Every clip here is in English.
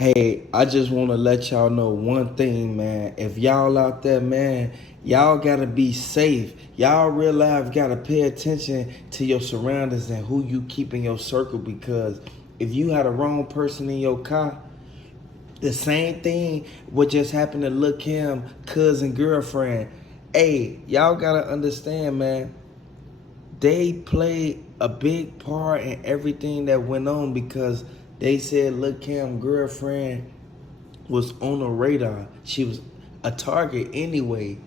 Hey, I just want to let y'all know one thing, man. If y'all out there, man, y'all gotta be safe. Y'all real life gotta pay attention to your surroundings and who you keep in your circle, because if you had a wrong person in your car, the same thing what just happened to Lil Kim, cousin, girlfriend. Hey, y'all gotta understand, man. They played a big part in everything that went on, because they said Lil Kim girlfriend was on the radar. She was a target anyway,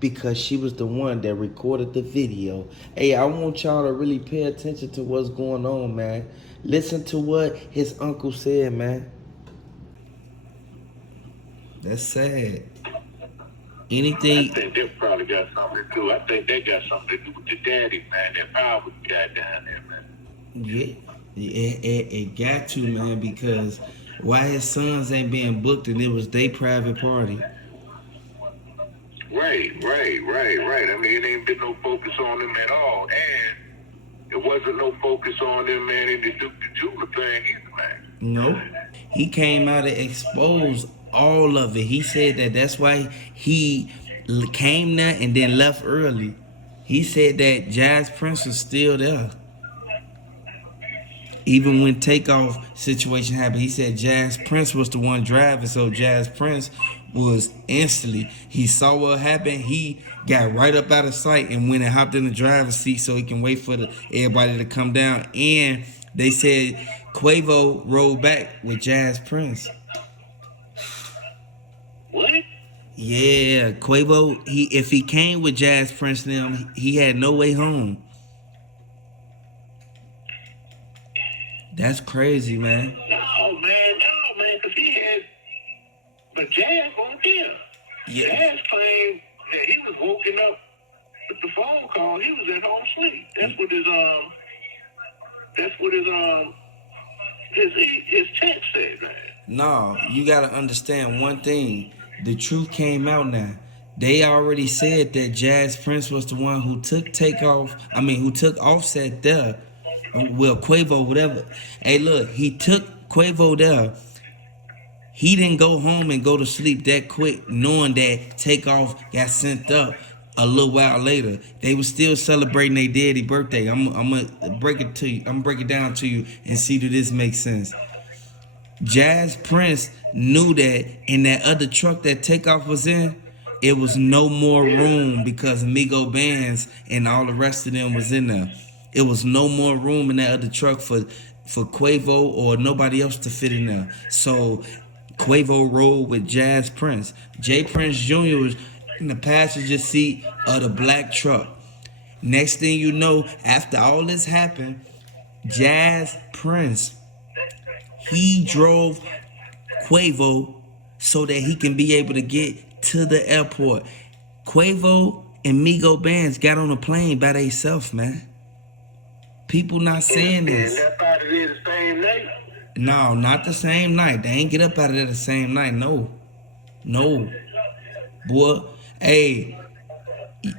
because she was the one that recorded the video. Hey, I want y'all to really pay attention to what's going on, man. Listen to what his uncle said, man. That's sad. I think they probably got something to do. I think they got something to do with the daddy, man. That power got down there, man. Yeah, it got to, man, because why his sons ain't being booked and it was their private party. Right. I mean, it ain't been no focus on them at all. And it wasn't no focus on them, man, in the Duke093 thing either, man. No. He came out and exposed all of it. He said that that's why he came there and then left early. He said that Jazz Prince was still there. Even when Takeoff situation happened, he said Jazz Prince was the one driving, so Jazz Prince was instantly, he saw what happened, he got right up out of sight and went and hopped in the driver's seat so he can wait for everybody to come down. And they said Quavo rolled back with Jazz Prince. What? Yeah, Quavo, if he came with Jazz Prince them, he had no way home. That's crazy, man. No, man, because he had, but Jazz won't there. Yeah. Jazz claimed that he was woken up with the phone call. He was at home sleep. That's what his text said, man. No, you gotta understand one thing. The truth came out now. They already said that Jazz Prince was the one who took who took Offset there. Well, Quavo, whatever. Hey, look, he took Quavo there. He didn't go home and go to sleep that quick, knowing that Takeoff got sent up a little while later. They were still celebrating their daddy birthday. I'm gonna break it to you. I'm gonna break it down to you and see if this makes sense. Jazz Prince knew that in that other truck that Takeoff was in, it was no more room because Migo Bands and all the rest of them was in there. It was no more room in that other truck for Quavo or nobody else to fit in there. So Quavo rode with Jazz Prince. Jay Prince Jr. was in the passenger seat of the black truck. Next thing you know, after all this happened, Jazz Prince, he drove Quavo so that he can be able to get to the airport. Quavo and Migo Bands got on a plane by themselves, man. People not saying this. And that's out of there the same night? No, not the same night. They ain't get up out of there the same night. No. Boy, hey,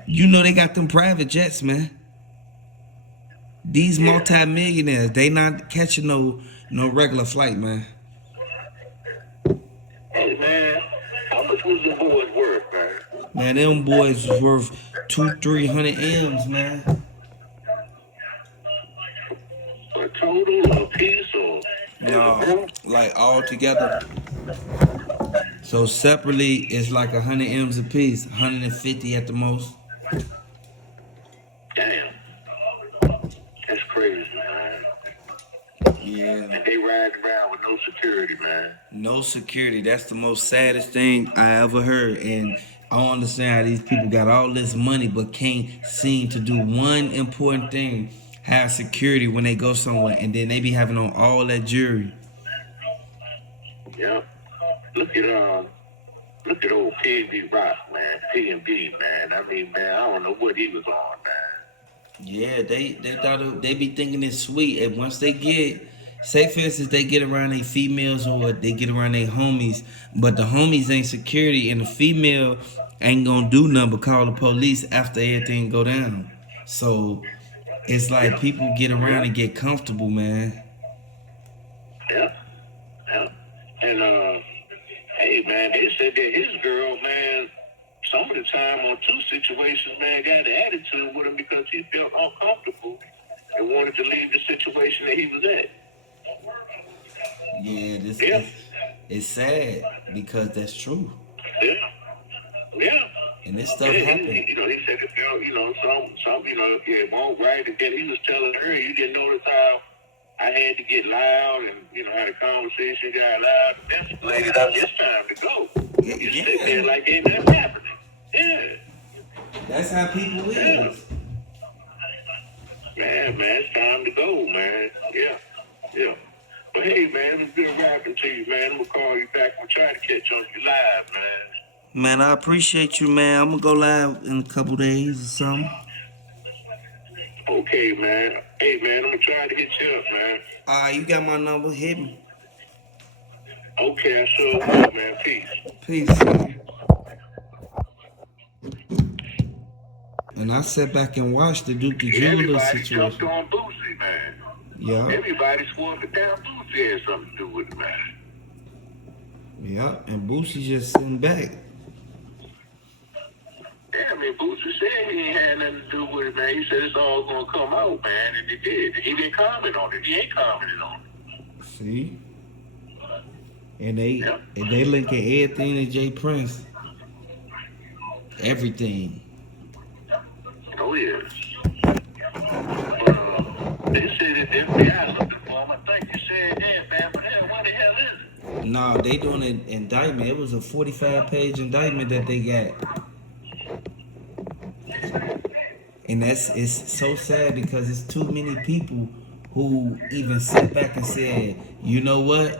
you know they got them private jets, man. These multi-millionaires, they not catching no regular flight, man. Hey, man, how much was the boys worth, man? Man, them boys was worth 200-300 M's, man. A total, a piece, or? No, like all together. So separately, it's like 100 M's a piece, 150 at the most. Damn. That's crazy, man. Yeah. And they ride around with no security, man. No security. That's the most saddest thing I ever heard. And I don't understand how these people got all this money but can't seem to do one important thing. Have security when they go somewhere, and then they be having on all that jewelry. Yep. Look at old PNB Rock, man. PNB, man. I mean, man, I don't know what he was on, man. Yeah, they thought they be thinking it's sweet, and once they get, say for instance, they get around their females or they get around their homies, but the homies ain't security, and the female ain't gonna do nothing but call the police after everything go down. So it's like people get around and get comfortable, man. Yeah. And hey man, they said that his girl, man, some of the time on two situations, man, got an attitude with him because he felt uncomfortable and wanted to leave the situation that he was at. Yeah, it's sad because that's true. Yeah. Yeah. And this stuff Yeah, happened. he said it felt, some, it won't right. And then he was telling her, you didn't notice how I had to get loud and, how the conversation got loud and escalated. It's time to go. You sit there like ain't nothing happening. Yeah. That's how people is. Man, it's time to go, man. Yeah. But hey, man, it's good rapping to you, man. I'm going to call you back. I'm trying to catch on you live, man. Man, I appreciate you, man. I'm going to go live in a couple days or something. Okay, man. Hey, man, I'm going to try to hit you up, man. You got my number. Hit me. Okay, I sure will, man. Peace. Peace, man. And I sat back and watched the Duke093 situation. Everybody jumped on Boosie, man. Yeah. Everybody swore that damn Boosie had something to do with it, man. Yeah, and Boosie just sitting back. Yeah, Boosie said he ain't had nothing to do with it, man. He said it's all gonna come out, man, and it did. He didn't comment on it. He ain't commented on it. See? And they linking everything to J Prince. Everything. Oh, yeah. They said that the FBI looking for him. I think you said that, man. But hell, what the hell is it? No, they doing an indictment. It was a 45-page indictment that they got. And it's so sad because it's too many people who even sit back and said, you know what?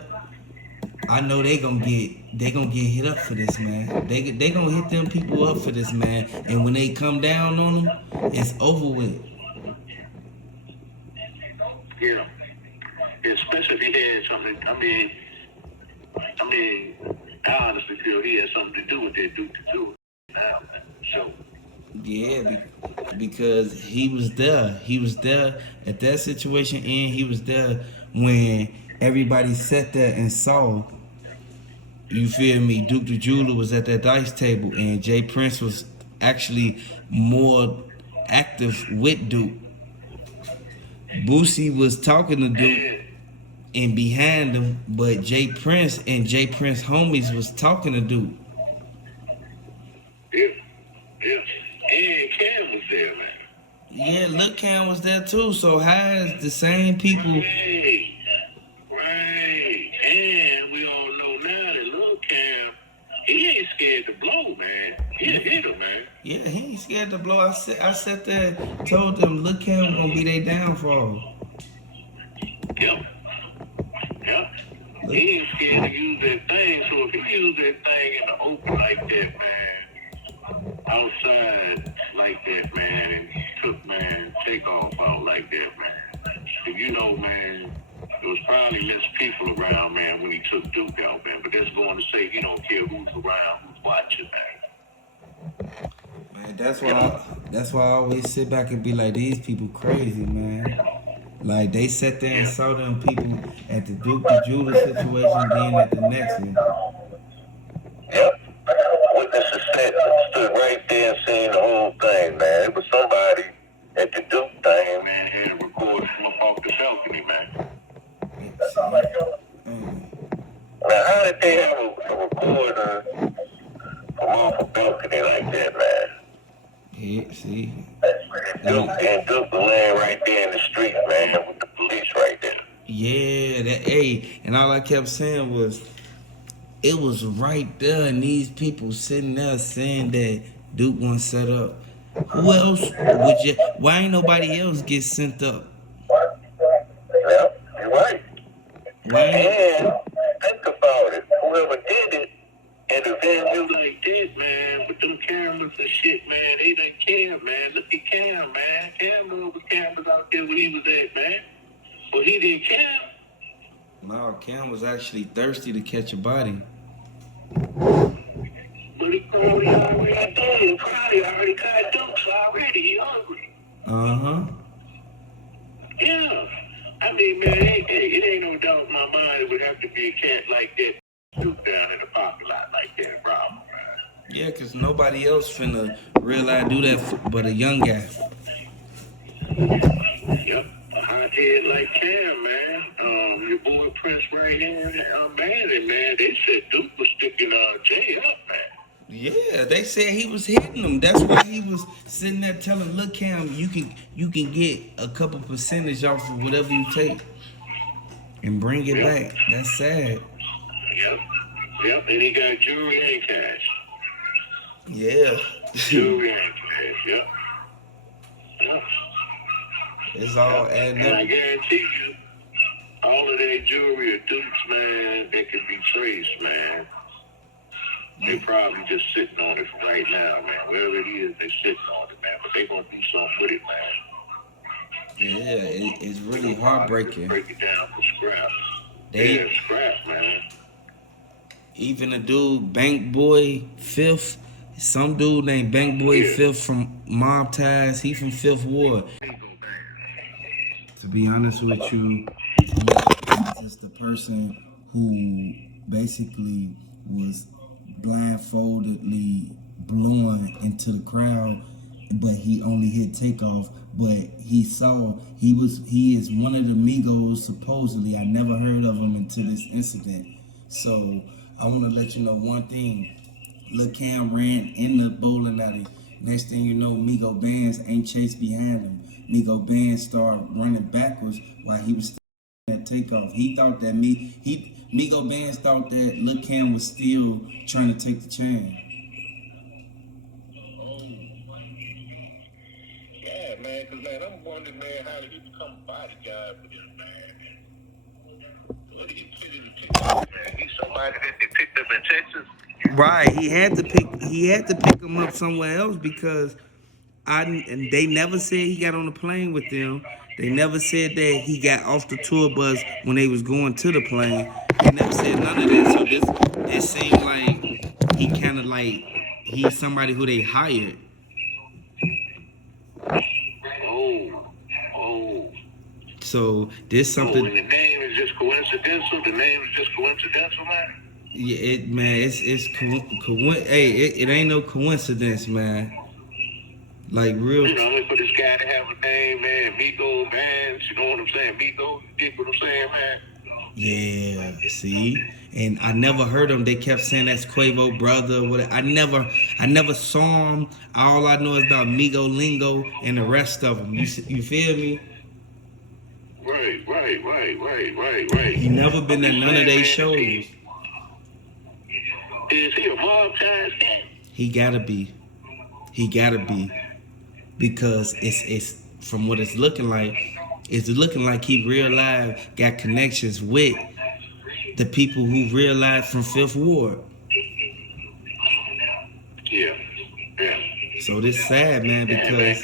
I know they gonna get hit up for this, man. They gonna hit them people up for this, man. And when they come down on them, it's over with. Yeah. Especially if he had something. I honestly feel he had something to do with that Duke093 now. So. Yeah, because he was there. He was there at that situation, and he was there when everybody sat there and saw, you feel me, Duke093 was at that dice table, and J Prince was actually more active with Duke. Boosie was talking to Duke and behind him, but J Prince and J Prince homies was talking to Duke. Yeah. And Cam was there, man. Yeah, look, Cam was there too. So how is the same people? Right. And we all know now that Lil Cam, he ain't scared to blow, man. He a hitter, man. Yeah, he ain't scared to blow. I sat there, told them, look, Cam gonna be their downfall. Yep. He ain't scared to use that thing. So if he use that thing in the open like that, man, outside like that, man, and took, man, Takeoff out like that, man. And you know, man, there was probably less people around, man, when he took Duke out, man. But that's going to say he don't care who's around, who's watching, man. Man, that's why I always sit back and be like, these people crazy, man. Like, they sat there and saw them people at the Duke093 situation, then at the next one. Yep. Witnesses stood right there and seen the whole thing, man. It was somebody at the Duke thing, man, had a record from off the balcony, man. Now, how did they have a recorder from off a balcony like that, man? Yeah, see. And Duke was laying right there in the street, man, with the police right there. Yeah, and all I kept saying was, it was right there, and these people sitting there saying that Duke wasn't set up. Who else would you? Why ain't nobody else get sent up? Yeah, you're right. Why ain't? And think about it. Whoever did it in a venue like that, man, with them cameras and shit, man, they didn't care, man. Look at Cam, man. Cam knew the cameras out there where he was at, man. But he didn't care. No, Cam was actually thirsty to catch a body. But he probably already did. He probably already got Dukes already. He hungry. Uh-huh. Yeah. I mean, man, it ain't no doubt in my mind it would have to be a cat like that Duke down in the parking lot like that, Raww, man. Yeah, cause nobody else finna realize do that but a young guy. Yep. A hothead like Cam, man. Your boy Prince right here, man. They said Duke was sticking Jay up, man. Yeah, they said he was hitting them. That's why he was sitting there telling, "Look, Cam, you can get a couple percentage off of whatever you take and bring it back." That's sad. Yep. And he got jewelry and cash. Yeah. Jewelry and cash. Yep. It's all adding And I up. guarantee you, all of that jewelry or Dukes, man, that can be traced, man. They probably just sitting on it right now, man. Wherever it is, they sitting on it, man. But they gonna do something with it, man. Yeah, it's really heartbreaking. Break it down for scrap. They scrap, man. even a dude, Bank Boy 5th, some dude named Bank Boy 5th from MobTies, he from 5th Ward. To be honest with you, he's the person who basically was blindfoldedly blowing into the crowd, but he only hit Takeoff. But he is one of the Migos supposedly. I never heard of him until this incident. So I want to let you know one thing. Lil Cam ran in the bowling alley. Next thing you know, Migo Bands ain't chased behind him. Migo Bands started running backwards while he was still at Takeoff. He thought that Migo Bands thought that Lil Cam was still trying to take the chain. Yeah, man, because, man, I'm wondering, man, how did he become a bodyguard for this man? What did he put in the picture, man? He's somebody that they picked up in Texas. Right, he had to pick him up somewhere else because and they never said he got on the plane with them. They never said that he got off the tour bus when they was going to the plane. They never said none of that. So this seemed like he kind of like he's somebody who they hired. So there's something. And the name is just coincidental. The name is just coincidental, man. Yeah, it ain't no coincidence, man. Like real. You know, for this guy to have a name, man, Migo Bands, you know what I'm saying? Migo, you get what I'm saying, man? Yeah, see? And I never heard him. They kept saying that's Quavo brother. I never saw him. All I know is about Migo Lingo and the rest of them. You feel me? Right. He never been at none of their shows. Is he a MobTies cat? He gotta be. Because it's from what it's looking like he real live got connections with the people who real live from 5th Ward. Yeah. So this sad, man, because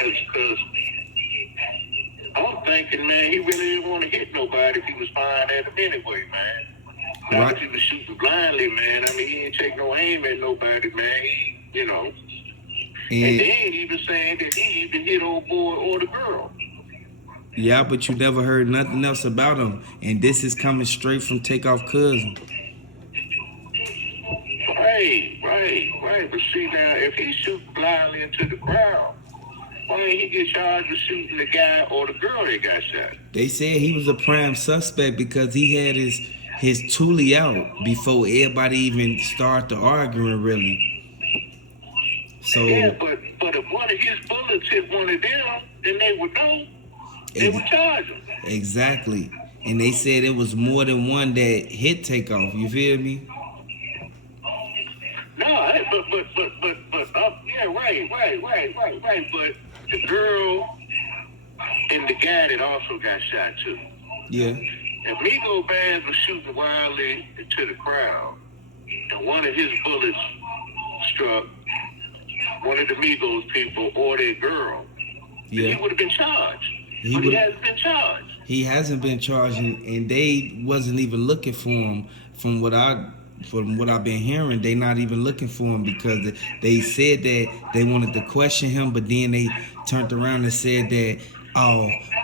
I'm thinking, man, he really didn't want to hit nobody if he was firing at him anyway, man. Right. If he was shooting blindly, man, I mean, he didn't take no aim at nobody, man. He, and then he was saying that he even hit old boy or the girl. Yeah, but you never heard nothing else about him. And this is coming straight from Takeoff cousin. Right. But see now, if he shoots blindly into the crowd, why didn't he get charged with shooting the guy or the girl that got shot? They said he was a prime suspect because he had his Tootie out before everybody even started arguing, really. So yeah, but if one of his bullets hit one of them, then they would know. They would charge him. Exactly. And they said it was more than one that hit Takeoff. You feel me? No, but yeah, right. But the girl and the guy that also got shot too. Yeah. If Migo Bands was shooting wildly into the crowd, and one of his bullets struck one of the Migos people or their girl, he would have been charged. But he hasn't been charged. He hasn't been charged, and they wasn't even looking for him. From what I've been hearing, they not even looking for him because they said that they wanted to question him, but then they turned around and said that,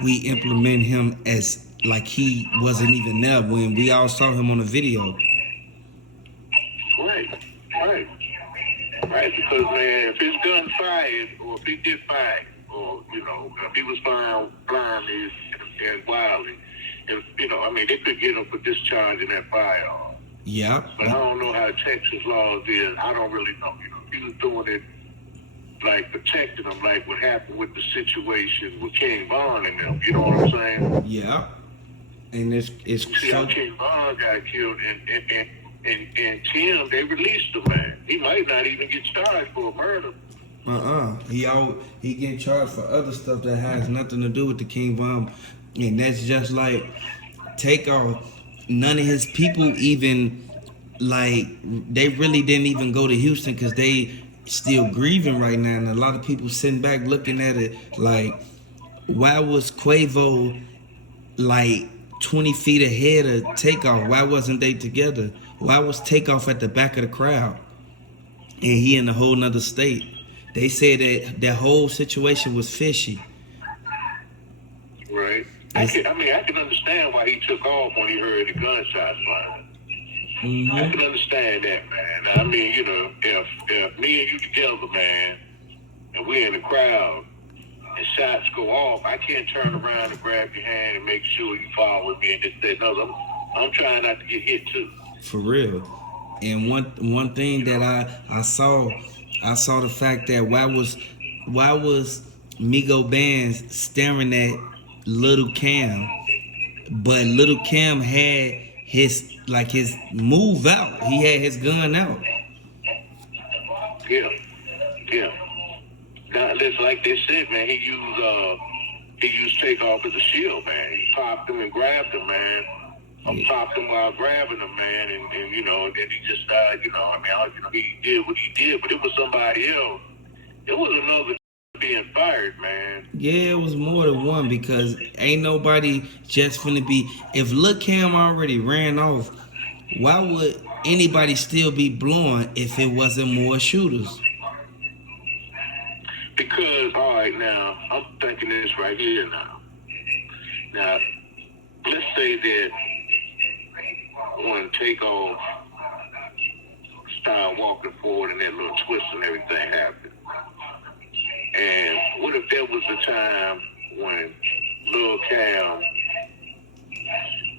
we implement him as like he wasn't even there when we all saw him on the video. Right, because man, if his gun fired, or if he did fire, or if he was found blind and wildly, if I mean, they could get him for discharging that firearm. Yeah. But I don't know how Texas laws is. I don't really know. He was doing it like protecting them, like what happened with the situation with King Von and them. You know what I'm saying? Yeah. And it's see how King Von got killed, and Tim, they released him, man. He might not even get charged for a murder. He getting charged for other stuff that has nothing to do with the King Von, and that's just like Takeoff. None of his people even they really didn't even go to Houston because they still grieving right now, and a lot of people sitting back looking at it like, why was Quavo 20 feet ahead of Takeoff? Why wasn't they together? Why was Takeoff at the back of the crowd and he in a whole nother state? They said that whole situation was fishy. Right. I can understand why he took off when he heard the gunshots fired. Mm-hmm. I can understand that, man. I mean, if me and you together, man, and we're in the crowd and shots go off, I can't turn around and grab your hand and make sure you follow with me and just say, no, I'm trying not to get hit too. For real. And one thing that I saw the fact that why was Migo Bands staring at Little Cam, but Little Cam had his move out. He had his gun out. Yeah. Now, just like they said, man, he used Takeoff as a shield, man. He popped him and grabbed him, man. Popped him while grabbing him, man, and then he just died. He did what he did, but it was somebody else. It was another being fired, man. Yeah, it was more than one because ain't nobody just finna be. If Lil Cam already ran off, why would anybody still be blowing if it wasn't more shooters? Because, all right, now, I'm thinking this right here now. Now, let's say that when Takeoff started walking forward and that little twist and everything happened. And what if there was a time when Lil Cam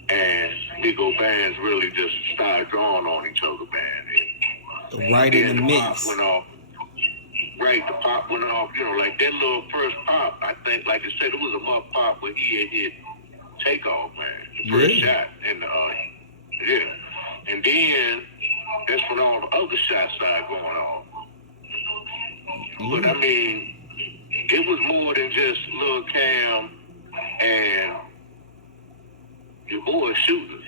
and Migo Bands really just started drawing on each other, man? Right in the mix. Went off. Right, the pop went off, like that little first pop, I think, like I said, it was a muff pop where he had hit Takeoff, man. The first shot in the, And then, that's when all the other shots started going off. But, I mean, it was more than just Lil Cam and your boy shooting.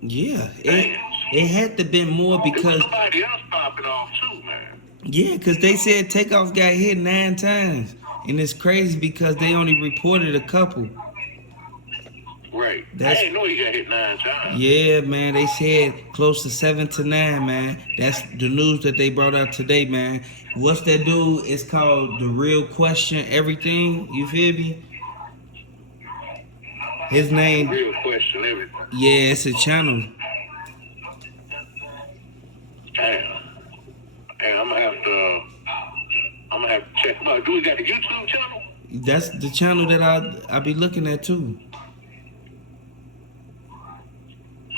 Yeah, it had to be more because... There was somebody else popping off, too, man. Yeah, because they said Takeoff got hit 9 times. And it's crazy because they only reported a couple. Right. I didn't know he got hit 9 times. Yeah, man. They said close to 7 to 9, man. That's the news that they brought out today, man. What's that dude? It's called The Real Question Everything. You feel me? His name... Real Question Everything. Yeah, it's a channel. Damn. And I'm gonna have to check him out. Do we got a YouTube channel? That's the channel that I be looking at too.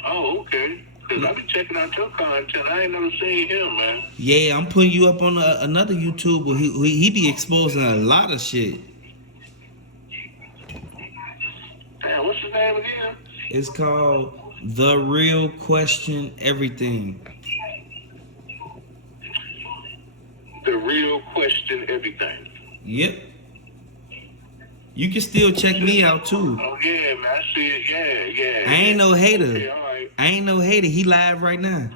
Oh, okay. Cause I be checking out your content. I ain't never seen him, man. Yeah, I'm putting you up on another YouTuber. He be exposing a lot of shit. Damn, what's his name again? It's called The Real Question Everything. The Real Question Everything. Yep. You can still check me out too. Oh yeah, man. I see it. Yeah. I ain't no hater. Okay, all right. I ain't no hater. He live right now.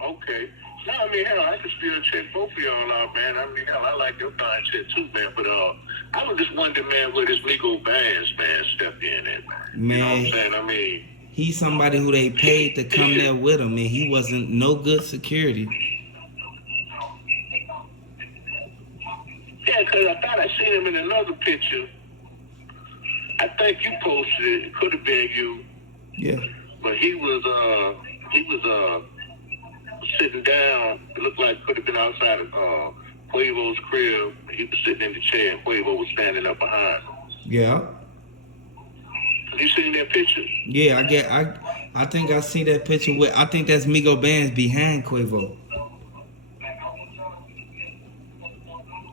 Okay. No, I mean, hell, I can still check both of y'all out, man. I mean, hell, I like your content too, man. But I was just wondering, man, where this Migo Bands, man, stepped in at, man. You know what I'm saying? I mean, he's somebody who they paid to come there with him, and he wasn't no good security. Yeah, because I thought I seen him in another picture. I think you posted it. It could have been you. Yeah. But he was sitting down. It looked like could have been outside of Quavo's crib. He was sitting in the chair, and Quavo was standing up behind him. Yeah. Have you seen that picture? Yeah, I think I see that picture with. I think that's Migo Bands behind Quavo.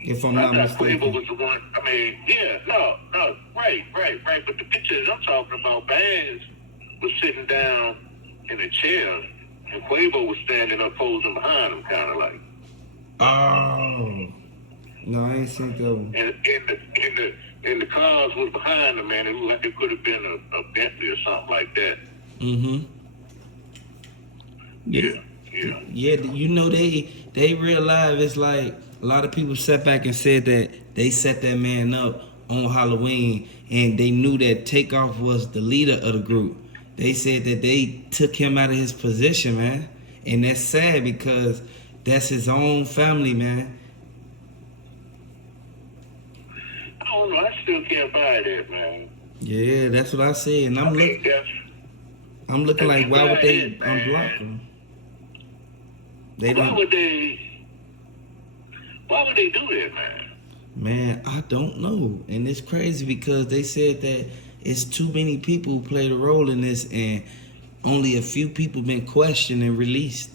If I'm not mistaken. Quavo was the one. I mean, yeah, no, right. But the picture that I'm talking about, Bands was sitting down in a chair, and Quavo was standing up, posing behind him, kind of like. Oh. No, I ain't seen that one. And the cars was behind him, man. It looked like it could have been a Bentley or something like that. Mm-hmm. Yeah. Yeah, you know they real live. It's like a lot of people sat back and said that they set that man up on Halloween and they knew that Takeoff was the leader of the group. They said that they took him out of his position, man. And that's sad because that's his own family, man. I don't know. I still can't buy that, man. Yeah, that's what I said. And I'm looking like, why would they unblock him? Why would they do that, man? Man, I don't know. And it's crazy because they said that it's too many people who played a role in this and only a few people been questioned and released.